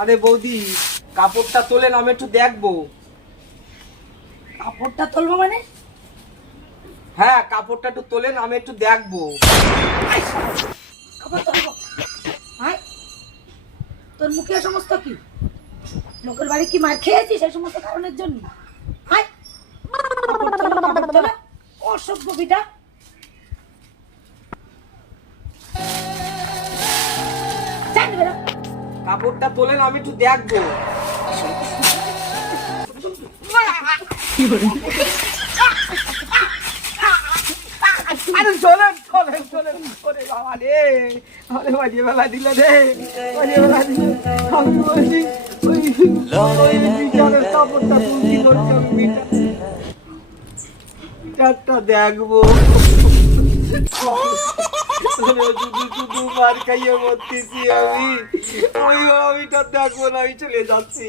আরে বৌদি কাপড়টা তোলেন আমি একটু দেখব। কাপড়টা তুলবো মানে? হ্যাঁ কাপড়টা একটু তোলেন আমি একটু দেখব। কাপড় তুলবো। হাই তোর মুখে সমস্ত কি? লোকের বাড়ি কি মার খেয়েছিস সেই সমস্ত কারণের জন্য? কাপড় অসভ্য বিটা। জান বেরো কাপড়টা তোলেন আমি একটু দেখব। বেলা দিল রে। বেলা কাপড়টা আমি দেখব। আরে শুধু শুধু মার খাইয়ে মরতেছি আমি। ওই আমিটা দেখব না আমি চলে যাচ্ছি।